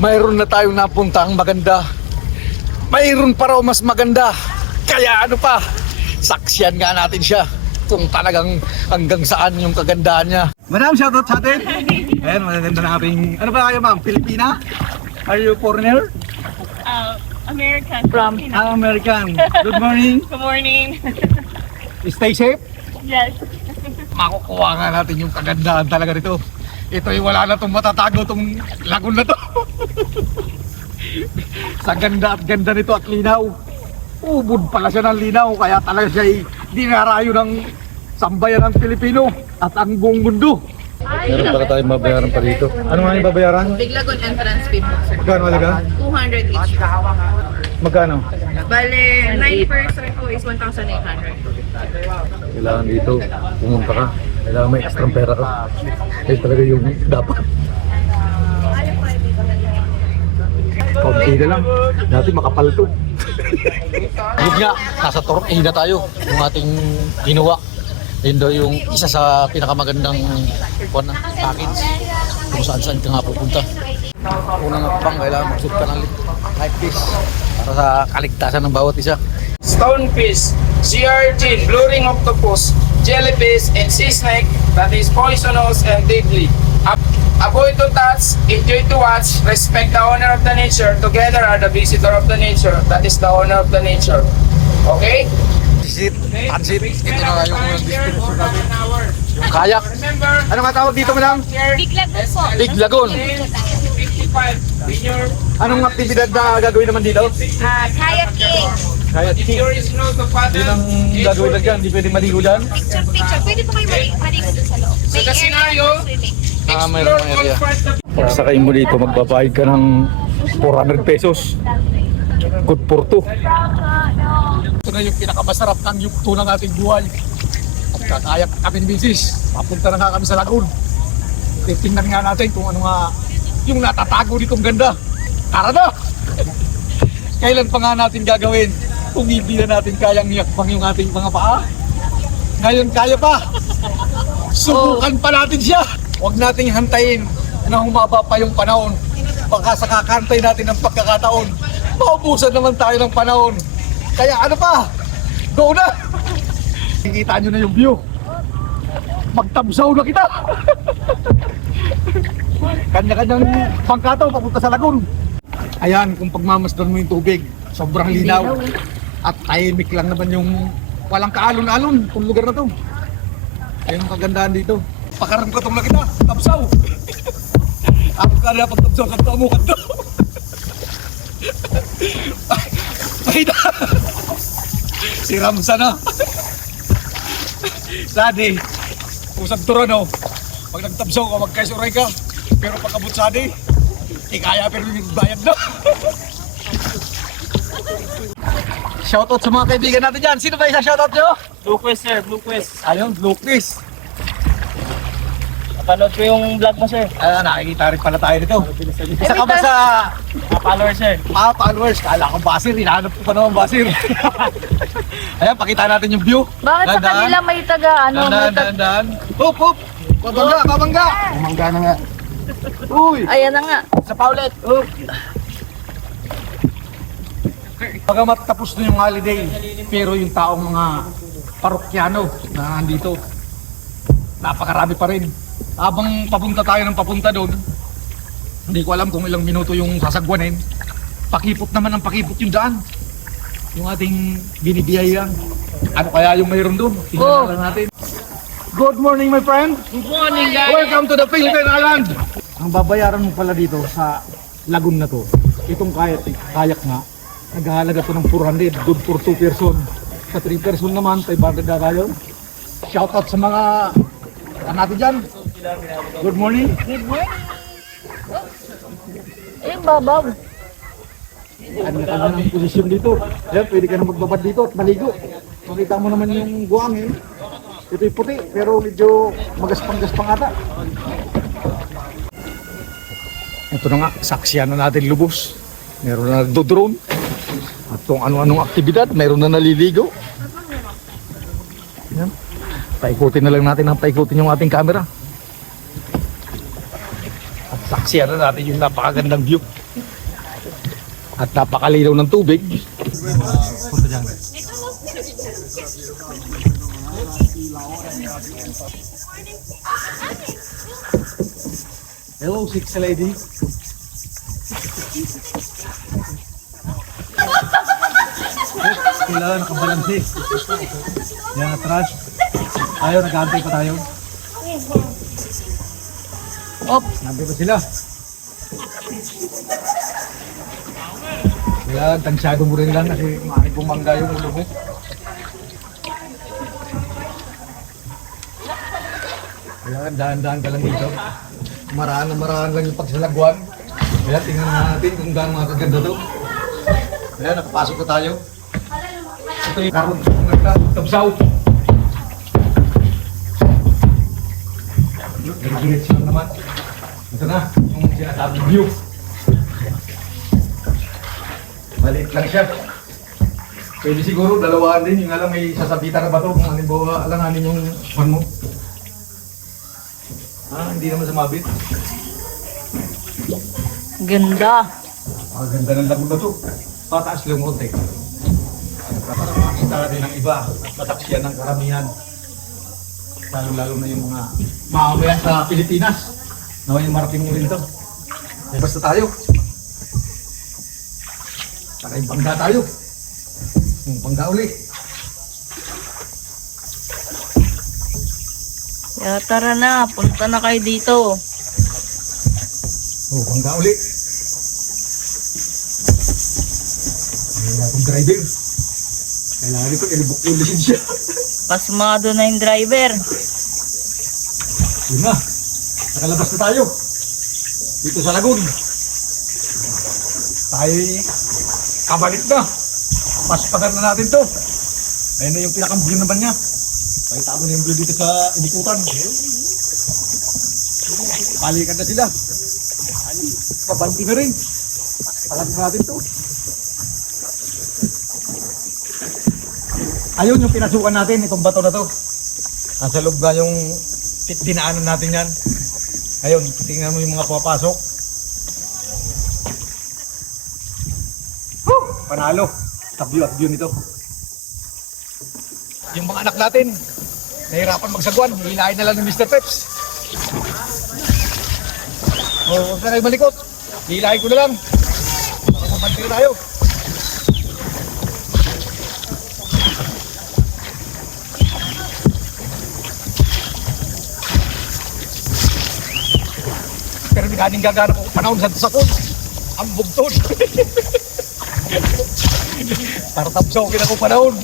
mayroon na tayong napuntang maganda. Mayroon pa raw mas maganda. Kaya ano pa, saksiyan nga natin siya kung talagang hanggang saan yung kagandahan niya. Madam, shoutout sa atin. Ayan, magaganda na ating, ano ba kayo ma'am? Pilipina? Are you foreigner? American. From American. Good morning. Good morning. Stay safe. Yes. Makukuha nga natin yung kagandahan talaga nito. Ito ay wala na itong matatago itong lagun na to. Sa ganda at ganda nito at linaw. Ubod pala siya ng linaw kaya talaga siya ay dinarayo ng sambayan ng Pilipino at ang buong mundo. Meron pala tayong babayaran pa dito. Ano nga yung babayaran? Biglagon entrance fee po, sir. Magkano talaga? 200 each. Magkano? Bale, 9 person po is 1,800. Kailangan dito, pumunta ka. Kailangan may extra pera ka. Kaya talaga yung dapat. Kaunti na lang. Dati makapal to. Yun nga, nasa Torquay na tayo. Yung ating ginawa. Yun daw yung isa sa pinakamagandang package. Kung saan-saan ka nga pupunta. Unang akbang, kailangan mag-shoot ka ng like this. Para sa kaligtasan ng bawat isa. Stonefish, sea urchin, blue ring octopus, jellyfish, and sea snake that is poisonous and deadly. Avoid to touch, enjoy to watch, respect the owner of the nature. Together are the visitor of the nature. That is the owner of the nature. Okay? Pansit, ito na nga yung unang destination natin. Yung kayak. Ano nga tawag dito, madam? Biglagon po. Big Lagoon. 55 in your Anong aktibidad na gagawin naman dito? Kayaking. Kayaking. original to Hindi nang gagawin lang dyan, hindi pwedeng maligo dyan. Picture. Pwede po kayo maligo dun sa loob. May the scenario, swimming. Mayroon ng area. Pag sakay mo dito, magbabayad ka ng 400 pesos. Good for two. Ito na yung pinakamasarap ng yugto ng ating buhay. At kakayak kami ni Mrs. Papunta na nga kami sa Lagoon. Titingnan nga natin kung ano nga yung natatago ditong ganda. Tara na! Kailan pa nga natin gagawin kung hindi na natin kayang niyakbang yung ating mga paa? Ngayon kaya pa! Subukan pa natin siya! Huwag nating hantayin na humaba pa yung panahon. Baka sa kakantay natin ng pagkakataon, maubusan naman tayo ng panahon. Kaya ano pa? Go na! Kikita nyo na yung view. Magtabsaw na kita! Kanya-kanyang pangkataw papunta sa Lagoon. Ayan, kung pagmamasdan mo yung tubig, sobrang linaw. At tahimik lang naman yung walang kaalon-alon itong lugar na to. Ayun ang kagandahan dito. Pakarangkatong na kita, tabsaw! Ako ka na pagtabsaw, kanto mo kanto. Ay na! Si Ramsa na. Sadi, usap turo no. Pag nagtabsaw ka, magkaisuray ka. Pero pag abot sadi, kaya pero yung bayad na. Shoutout sa mga kaibigan natin dyan. Sino ba isa shoutout nyo? Blue Quest, sir. Blue Quest. Ayun, Lucas. Napanood ko yung vlog mo, sir. Nakikita rin pala tayo dito. Isa ka ba sa Follower, sir. followers? Kala ko basir, hinahanap ko pa naman basir. Ayan, pakita natin yung view. Bakit sa Dahan-dahan. kanila may taga Dahan-dahan. Hop, hop! Babangga, babangga! Babangga na nga. Uy! Ayan na nga. Sa paulit. Hop! Bagamat tapos na yung holiday, pero yung taong mga parokyano na nandito, napakarami pa rin. Habang papunta tayo ng papunta doon, hindi ko alam kung ilang minuto yung sasagwanin. Pakipot naman ang pakipot yung daan. Yung ating binibiyayang. Ano kaya yung mayroon doon? Tingnan lang natin. Good morning, my friend. Good morning, guys. Welcome to the Philippine Island. Ang babayaran mo pala dito sa Lagoon na to, itong kayak nga, naghahalaga to ng 400. Good for 2 person. Sa 3 person naman, 500 na tayo. Shoutout sa mga natin dyan. Good morning. Good morning. Ayun, babaw. Kanya-kanya ng posisyon dito. Yan, pwede ka na magbabad dito at maligo. Makita mo naman yung buhangin. Ito'y puti, pero medyo magaspang-gaspang ata. Ito na nga, saksiyan na natin lubos. Meron na nagdo-drone. At kung ano-anong aktibidad, meron na naliligo. Yan. Paikutin na lang natin ang paikutin yung ating camera. At Saksiyan na natin yung napakagandang view. At napakalinaw ng tubig. Punta dyan. Hello, six lady. Kailangan nakabalansi. Yan, atras. Tayo, nag-aantay pa tayo. Op. Nandito pa sila. Kailangan tansyado mo rin lang kasi maaaring bumangga yung ulo mo. Kailangan dahan-dahan ka lang dito. Maraan lang yung pagsalagwan. Kaya tingnan natin kung gaano mga kaganda to. Kaya nakapasok na tayo. Ito yung karoon ng nagtabsaw. Diretso lang naman. Ito na, yung sinasabing view. Maliit lang siya. Pwede siguro dalawaan din, yung alam may sasabitan na ba ito kung halimbawa alanganin yung fan mo. Hindi naman sumabit. Ganda. Ganda ng lago na ito. Pataas lang konti. Para makita din ng iba at mataksiyan ng karamihan. Lalo na yung mga mamamayan sa Pilipinas. Nawa yung marating mo rin ito. Basta tayo. Para yung bangga tayo. Yung bangga uli. Kaya tara na, punta na kayo dito. Bangga uli. Ayan natin driver. Kailangan ito, ilibok yung lisensya. Pasmado na yung driver. Yun na. Nakalabas na tayo. Dito sa lagoon. Tayo'y kabalik na. Paspagan na natin to. Ayun na yung pinakambili naman niya. Pakita mo na yung view dito sa inikutan. Balikan na sila. Pabanti na rin. Palag na natin to. Ayun yung pinasukan natin, itong bato na to. Nasa loob na yung tinaanan natin yan. Ayun, tingnan mo yung mga pumapasok. Panalo. Tabyo at view nito. Yung mga anak natin, nahirapan magsagwan. Hilahin na lang ng Mr. Peps. Huwag na kayo malikot. Hilahin ko na lang. Para mabanti na tayo. Pero may kaning gagana ko panahon sa sakon. Ang bugtod. Para tapsaw kinako panahon.